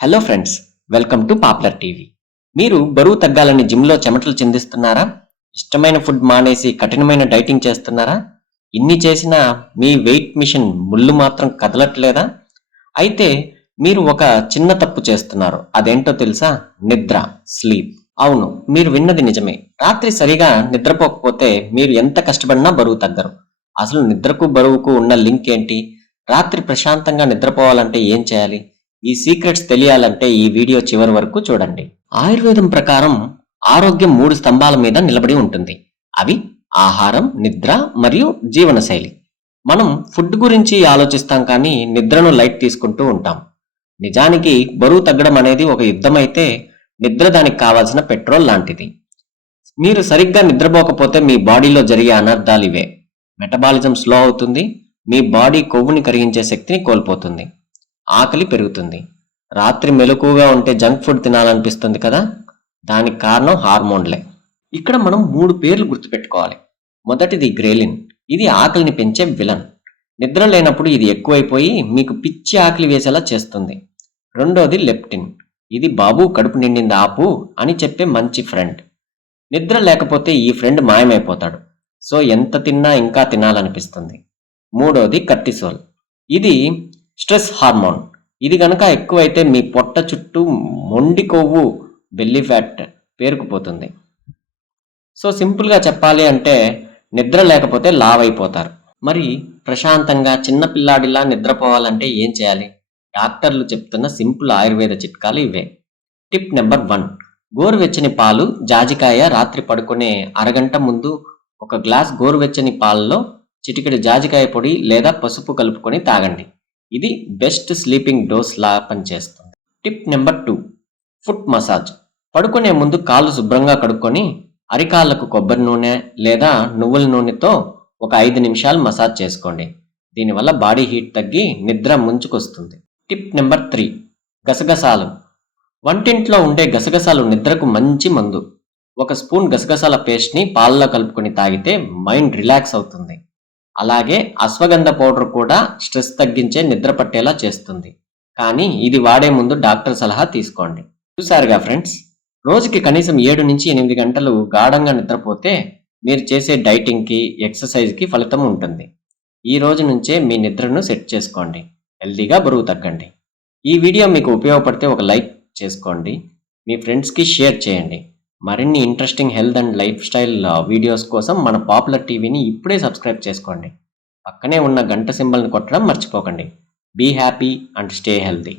Hello friends welcome to popular TV మీరు బరువు తగ్గాలని జిమ్లో చెమటలు చిందిస్తున్నారా? ఇష్టమైన ఫుడ్ మానేసి కఠినమైన డైటింగ్ చేస్తున్నారా? ఇన్ని చేసినా మీ వెయిట్ మిషన్ ముళ్ళు మాత్రం కదలట్లేదా? అయితే మీరు ఒక చిన్న తప్పు చేస్తున్నారు. అదేంటో తెలుసా? నిద్ర స్లీప్ అవును మీరు విన్నది నిజమే. రాత్రి సరిగా నిద్రపోకపోతే మీరు ఎంత కష్టపడినా బరువు తగ్గరు. అసలు నిద్రకు బరువుకు ఉన్న లింక్ ఏంటి? రాత్రి ప్రశాంతంగా నిద్రపోవాలంటే ఏం చేయాలి? ఈ సీక్రెట్స్ తెలియాలంటే ఈ వీడియో చివరి వరకు చూడండి. ఆయుర్వేదం ప్రకారం ఆరోగ్యం మూడు స్తంభాల మీద నిలబడి ఉంటుంది. అవి ఆహారం నిద్ర మరియు జీవనశైలి. మనం ఫుడ్ గురించి ఆలోచిస్తాం కానీ నిద్రను లైట్ తీసుకుంటూ ఉంటాం. నిజానికి బరువు తగ్గడం అనేది ఒక యుద్ధం అయితే నిద్ర దానికి కావాల్సిన పెట్రోల్ లాంటిది. మీరు సరిగ్గా నిద్రపోకపోతే మీ బాడీలో జరిగే అనర్థాలు ఇవే. మెటబాలిజం స్లో అవుతుంది. మీ బాడీ కొవ్వుని కరిగించే శక్తిని కోల్పోతుంది. ఆకలి పెరుగుతుంది. రాత్రి మెలకుగా ఉంటే జంక్ ఫుడ్ తినాలనిపిస్తుంది కదా? దానికి కారణం హార్మోన్లే. ఇక్కడ మనం మూడు పేర్లు గుర్తుపెట్టుకోవాలి. మొదటిది గ్రేలిన్. ఇది ఆకలిని పెంచే విలన్. నిద్ర లేనప్పుడు ఇది ఎక్కువైపోయి మీకు పిచ్చి ఆకలి వేసేలా చేస్తుంది. రెండోది లెప్టిన్. ఇది బాబు కడుపు నిండింది ఆపు అని చెప్పే మంచి ఫ్రెండ్. నిద్ర లేకపోతే ఈ ఫ్రెండ్ మాయమైపోతాడు. సో ఎంత తిన్నా ఇంకా తినాలనిపిస్తుంది. మూడోది కర్టిసోల్. ఇది స్ట్రెస్ హార్మోన్. ఇది కనుక ఎక్కువైతే మీ పొట్ట చుట్టూ మొండి కొవ్వు బెల్లీ ఫ్యాట్ పేరుకుపోతుంది. సో సింపుల్గా చెప్పాలి అంటే నిద్ర లేకపోతే లావ్ అయిపోతారు మరి ప్రశాంతంగా చిన్న పిల్లాడిలా నిద్రపోవాలంటే ఏం చేయాలి? డాక్టర్లు చెప్తున్న సింపుల్ ఆయుర్వేద చిట్కాలు ఇవే. Tip number one. గోరువెచ్చని పాలు జాజికాయ రాత్రి పడుకునే అరగంట ముందు ఒక గ్లాస్ గోరువెచ్చని పాలలో చిటికెడు జాజికాయ పొడి లేదా పసుపు కలుపుకొని తాగండి. ఇది బెస్ట్ స్లీపింగ్ డోస్ లా పనిచేస్తుంది. Tip number two foot massage. పడుకునే ముందు కాళ్ళు శుభ్రంగా కడుక్కొని అరికాళ్ళకు కొబ్బరి నూనె లేదా నువ్వుల నూనెతో ఒక ఐదు నిమిషాలు మసాజ్ చేసుకోండి. దీనివల్ల బాడీ హీట్ తగ్గి నిద్ర ముంచుకొస్తుంది. టిప్ నెంబర్ త్రీ గసగసాలు. వంటింట్లో ఉండే గసగసాలు నిద్రకు మంచి మందు. ఒక స్పూన్ గసగసాల పేస్ట్ని పాలలో కలుపుకొని తాగితే మైండ్ రిలాక్స్ అవుతుంది. అలాగే అశ్వగంధ పౌడర్ కూడా స్ట్రెస్ తగ్గించే నిద్ర పట్టేలా చేస్తుంది. కానీ ఇది వాడే ముందు డాక్టర్ సలహా తీసుకోండి. చూసారుగా ఫ్రెండ్స్ రోజుకి కనీసం ఏడు నుంచి ఎనిమిది గంటలు గాఢంగా నిద్రపోతే మీరు చేసే డైటింగ్కి ఎక్సర్సైజ్కి ఫలితం ఉంటుంది. ఈ రోజు నుంచే మీ నిద్రను సెట్ చేసుకోండి. హెల్తీగా బరువు తగ్గండి. ఈ వీడియో మీకు ఉపయోగపడితే ఒక లైక్ చేసుకోండి. మీ ఫ్రెండ్స్కి షేర్ చేయండి. మరిన్ని interesting health and life style videos కోసం మన పాపులర్ టీవీని ఇప్పుడే సబ్స్క్రైబ్ చేసుకోండి. పక్కనే ఉన్న గంట సింబల్ని కొట్టడం మర్చిపోకండి. Be happy and stay healthy